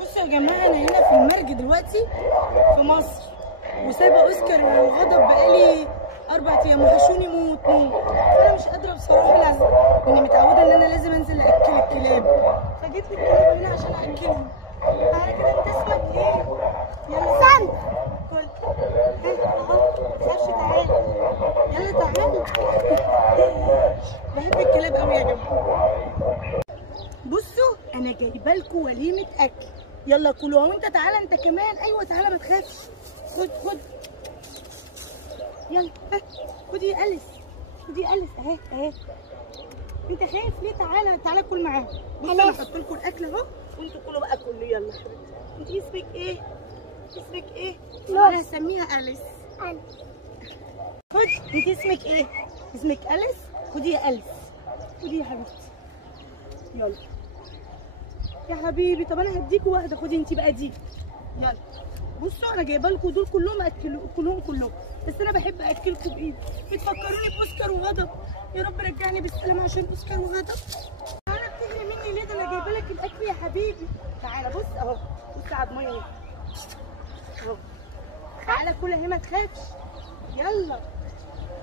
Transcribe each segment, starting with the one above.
بصوا يا جماعه، انا هنا في المرج دلوقتي في مصر، وسايبه اوسكار وغضب بقالي 4 ايام، وحشوني موت موت. انا مش قادره بصراحه، لاني متعوده ان انا لازم انزل اكل الكلاب، فجيت الكلاب هنا عشان اكلهم. تعالى كده، انت اسمك ايه؟ يلا سند كل تخافش، تعالى يلا تعالى. بحب الكلاب قوي يا جماعه. بصوا انا جايبه لكم وليمه اكل، يلا كلوا. وانت تعالى انت كمان، ايوه تعالى ما تخافش. خد خد يلا، خدي يا اليس، خدي يا اليس، اهي اهي. انت خايف ليه؟ تعالى تعالى كل معاهم. بصوا انا حاطه لكم الاكل اهو، وانتوا كلوا بقى كلوا. يلا انت اسمك ايه؟ اسمك ايه؟ انا هسميها اليس. خد، انت اسمك ايه؟ اسمك اليس؟ خدي يا اليس، خدي يا حبيبتي. يلا يا حبيبي. طب انا هديكوا واحده، خدي انت بقى دي. يلا بصوا انا جايبه لكم دول كلهم، كلهم، بس انا بحب اكلكم بايدي. بتفكروني باوسكار وغضب. يا رب رجعني بالسلامه عشان اوسكار وغضب. تعالى بتغلي مني ليه؟ ده انا جايبه لك الاكل يا حبيبي. تعالى بص اهو، بص على الميه اهي اهو. تعالى كل اهي ما تخافش. يلا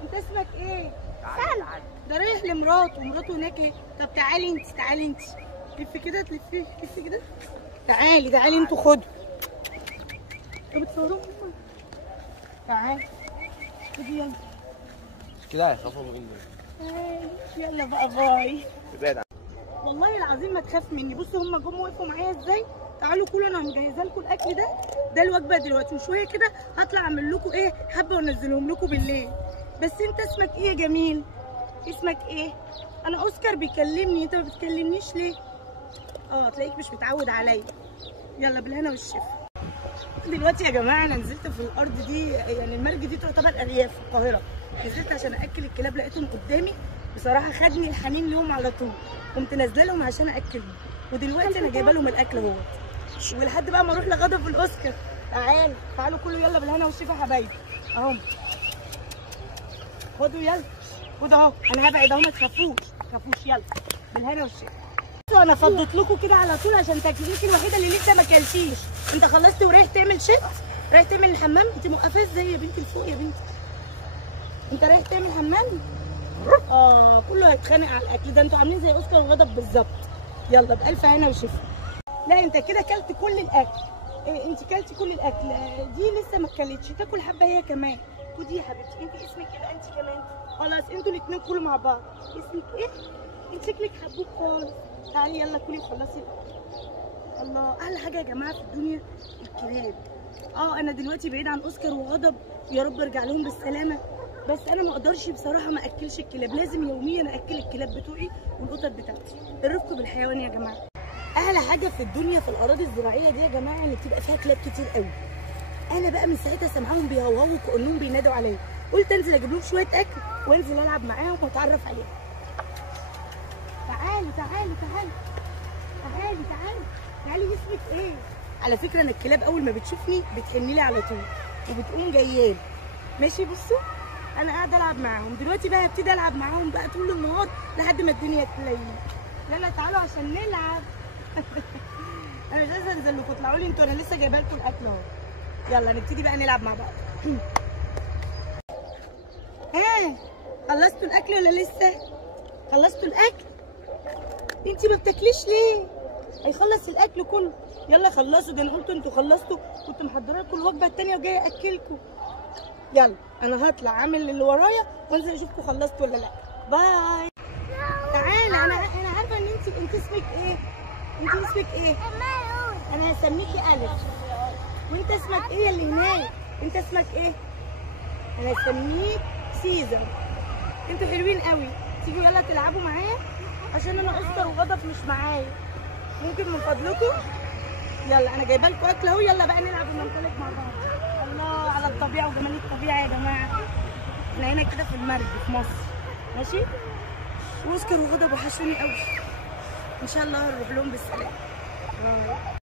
انت اسمك ايه؟ سلمى. ده رايح لمراته، ومراته هناك اهي. طب تعالي انت، تعالي انت، لفي كده، تلفي كده. تعالي تعالي انتوا خدوا. طب بتصوروهم؟ تعالي خدي يلا. مش كده هيخافوا مني. يلا بقى باي. ابعد. والله العظيم ما تخاف مني. بصوا هم جم وقفوا معايا ازاي. تعالوا كلوا، انا مجهزه لكم الاكل ده. ده الوجبه دلوقتي، وشويه كده هطلع اعمل لكم ايه حبه وانزلهم لكم بالليل. بس انت اسمك ايه يا جميل؟ اسمك ايه؟ انا اوسكار بيكلمني، انت ما بتكلمنيش ليه؟ تلاقيك مش متعود عليا. يلا بالهنا والشفا. دلوقتي يا جماعه انا نزلت في الارض دي، يعني المرج دي تعتبر ارياف في القاهره. نزلت عشان اكل الكلاب، لقيتهم قدامي بصراحه، خدني الحنين ليهم على طول، قمت نازله لهم عشان اكلهم. ودلوقتي انا جايبه لهم الاكل اهو، ولحد بقى ما اروح لغدا في الاوسكار. تعالوا كله يلا بالهنا والشفا يا حبايبي اهو. خدوا يلا، خدوا اهو. انا هبعد اهو، ما تخافوش يلا بالهنا والشفا. انا فضيت لكم كده على طول عشان تاكليك الوحيده اللي لسه ما كلتيش. انت خلصت ورايح تعمل شيت، رايح تعمل الحمام. انت موقفه ازاي يا بنتي لفوق يا بنتي؟ انت رايح تعمل حمام؟ كله هيتخانق على الاكل ده. انتوا عاملين زي اوسكار وغضب بالظبط. يلا بالف هنا وشفا. لا انت كده كلت كل الاكل. انت كلتي كل الاكل. دي لسه ما كلتش، تاكل حبه هي كمان. خدي يا حبيبتي. انت اسمك كده انت كمان. خلاص انتوا الاثنين كلوا مع بعض. اسمك ايه؟ انت شكلك حبوب خالص. تعالي يلا كلي وخلصي. الله، احلى حاجه يا جماعه في الدنيا الكلاب. انا دلوقتي بعيد عن اوسكار وغضب، يا رب ارجع لهم بالسلامه. بس انا ما اقدرش بصراحه ما اكلش الكلاب، لازم يوميا اكل الكلاب بتوعي والقطط بتاعتي. الرفق بالحيوان يا جماعه. احلى حاجه في الدنيا في الاراضي الزراعيه دي يا جماعه، اللي بتبقى فيها كلاب كتير قوي. انا بقى من ساعتها سامعاهم بيهوهوا كانهم بينادوا عليا، قلت انزل اجيب لهم شويه اكل وانزل العب معاهم واتعرف عليهم. تعالي تعالي تعالي تعالي تعالي تعالي. اسمك ايه؟ على فكره انا الكلاب اول ما بتشوفني بتحن لي على طول وبتقوم جايالي. ماشي بصوا انا قاعده العب معاهم دلوقتي بقى، هبتدي العب معاهم بقى طول النهار لحد ما الدنيا تليل. يلا تعالوا عشان نلعب. انا مش عايزه انزل لكم، اطلعوا لي انتوا، انا لسه جايبه لكم الاكل اهو. يلا نبتدي بقى نلعب مع بعض. خلصتوا الاكل ولا لسه؟ خلصتوا الاكل؟ انتي ما بتاكليش ليه؟ هيخلص الاكل كله. يلا خلصوا، ده انا قلت انتوا خلصتوا، كنت محضره لكم الوجبه الثانيه وجايه اكلكم. يلا انا هطلع اعمل اللي ورايا وانزل اشوفكم خلصتوا ولا لا. باي. تعالى، انا عارفه ان انت اسمك ايه؟ انت اسمك ايه؟ انا هسميكي الف. وانت اسمك ايه اللي هناك؟ انت اسمك ايه؟ انا هسميك سيزر. انتوا حلوين قوي. تيجوا يلا تلعبوا معايا عشان انا اوسكار وغضب مش معايا. ممكن من فضلكم؟ يلا انا جايبه لكم اكل اهو، يلا بقى نلعب وننطلق مع بعض. الله على الطبيعه وجمال الطبيعه يا جماعه. احنا هنا كده في المرج في مصر. ماشي؟ اوسكار وغضب وحشوني قوي. ان شاء الله هنروح لهم بالسلامه. باي.